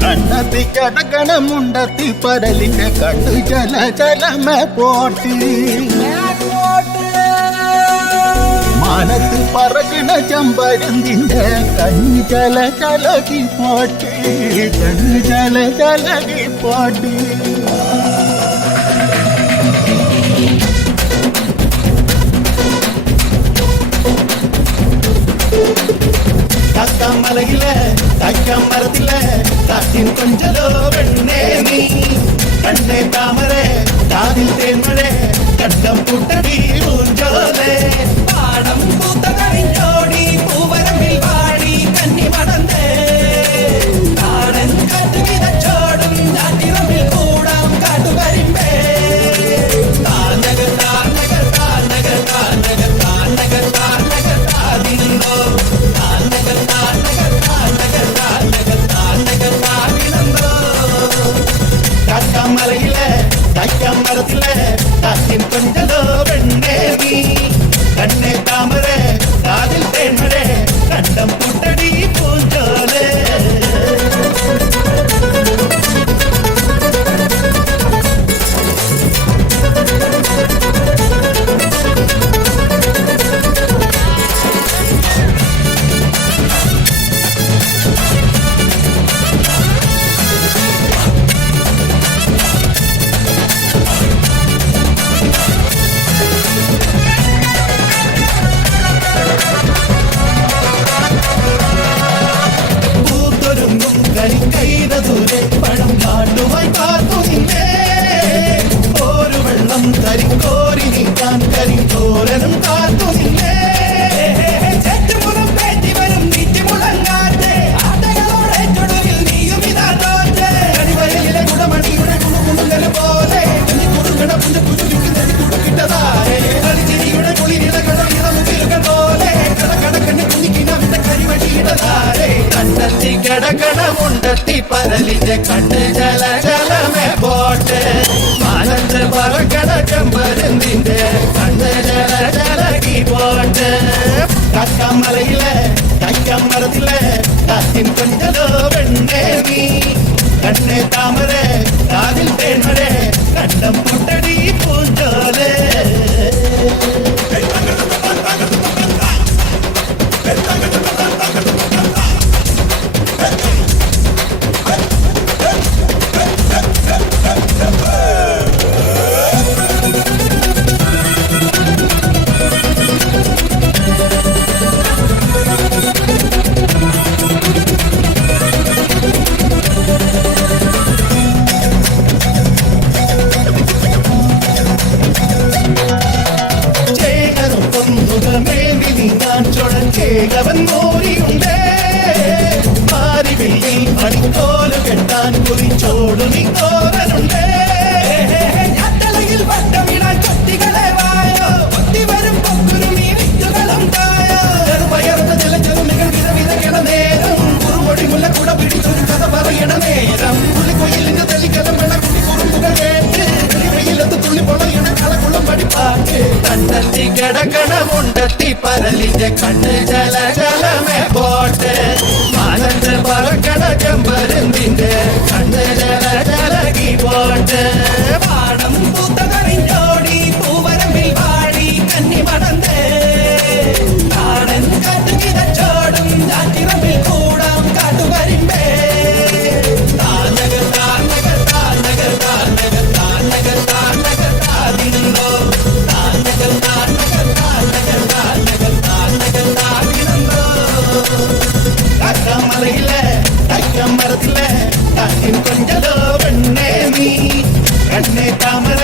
കണ്ണത്തി കടകണമുണ്ടത്തി പരലിന്റെ കണ്ണു ജല ജലമ പോട്ടി മാനത്ത് പറകണ ചമ്പരന്തിന്റെ കണ്ണു ജല ജലകി പോട്ടി കണ്ണു ജല ജലകി പോട്ടി മലയില തയ്ക്കാം മരത്തില കാറ്റിൻ കൊഞ്ചലോ വെണ്ണേ നീ കണ്ണേ താമരെ കാതിൽ തേന്മഴേ കണ്ടം പുട്ടടി പൂഞ്ചോലേ പാടം പൂത്ത കഴിഞ്ഞോടി പൂവരമ്പിൽ പാടി കന്നി മടന്തേ കാടൻ കാറ്റ് വിതച്ചോടും നാട്ടിറമ്പിൽ കൂടാം കാട്ടുകരിമ്പേ താനകർ താനകർ താനകർ താനകർ താനകർ താനകർ താതിരുന്നോ മലയില തയ്ക്കാം മരത്തില കാറ്റിൻ കൊഞ്ചലോ വെണ്ണേ നീ കണ്ണേ താമരെ കാതിൽ തേന്മഴേ കണ്ടം പുട്ടടി പൂഞ്ചോലേ പഴം കാട്ടുമായി കാത്തു നിന്നേ ഒരു വെള്ളം കരിക്കോരി നീക്കാൻ കരിക്കോരനും കാത്തു നിന്നേ ചെറ്റുമുളം പേറ്റി വരും നീറ്റിമുളങ്ങാറ്റെ ആട്ടകളോടെ ചുടലിൽ നീയും ഇതാ തോറ്റേ കരിവയലിലെ കുടമണിയുടെ കുടുകുടുങ്ങൽ പോലെ കുടുങ്ങണ പുഞ്ച കുരുവിക്ക് നെടി കുടുക്കിട്ടതാരേ കളിച്ചിരിയുടെ കുളിരിടകട ഇറമുകിലുകൾ പോലെ കടകടക്കണ്ണി കുഞ്ഞിക്കിനവിട്ട കരിവടിയിടതാരേ കണ്ടെത്തി കിടക്കണമുണ്ടെത്തി പരലിന്റെ കണ്ണ് ജല ജലമേ പോട്ടെ മാനത്ത് പറക്കണ ചെമ്പരുന്തിന്റെ കണ്ണ് ജല ജലകി പോട്ടെ കാക്കാം മലയിലെ തയ്ക്കാം മരത്തിലെ കാറ്റിൻ കൊഞ്ചലോ വെണ്ണേ നീ കണ്ണേ താമരെ കാതിൽ തേന്മഴേ കണ്ടം പുട്ടടി പൂഞ്ചോലേ ൻ മോരിയുണ്ടേ മാരിവില്ലിൽ പണിക്കോല് കെട്ടാൻ കുറിച്ചോടു നിക്കോരനുണ്ടേ ഞാത്തലയിൽ വട്ടമിടാൻ കൊത്തികളെ വായോ കൊത്തി വരും പൊക്കുരു നീ വിത്തുകളും തായോ ചെറുപയർന്ന ജലചെറുമികൾ വിധവിധകണ നേരം കുറുമൊഴി മുല്ല കൂടെ പിടിച്ചൊരു കഥ പറയണ നേരം പുള്ളിക്കൊയിലിന്റെ തെളിക്കലം വേണ കുട്ടി കുറുമ്പുകൾ കേട്ട് വെയിലത്ത് തുള്ളി പൊളയണ കളകുളം പഠിപ്പാക്ക് കണ്ടെത്തി കിടക്കണമുണ്ടെത്തി പരലിന്റെ കണ്ണ് ജല ജലമേ പോട്ടെ മാനത്ത് പറക്കണ ചെമ്പരുന്തിന്റെ കണ്ണ് ജല ജലകി പോട്ടെ പാടം പൂത്ത കഴിഞ്ഞോടി പൂവരമ്പിൽ പാടി കന്നി മടന്തേ കാടൻ കാറ്റ് വിതച്ചോടും നാട്ടിറമ്പിൽ കൂടാം കാട്ടുകരിമ്പേ താനകർ താനകർ താനകർ താനകർ താനകർ താനകർ താതിരുന്നോ താനകർ താനകർ താനകർ താനകർ താനകർ താതിരുന്നോ കാക്കാം മലയില തയ്ക്കാം മരത്തില കാറ്റിൻ കൊഞ്ചലോ വെണ്ണേ നീ കണ്ണേ താമര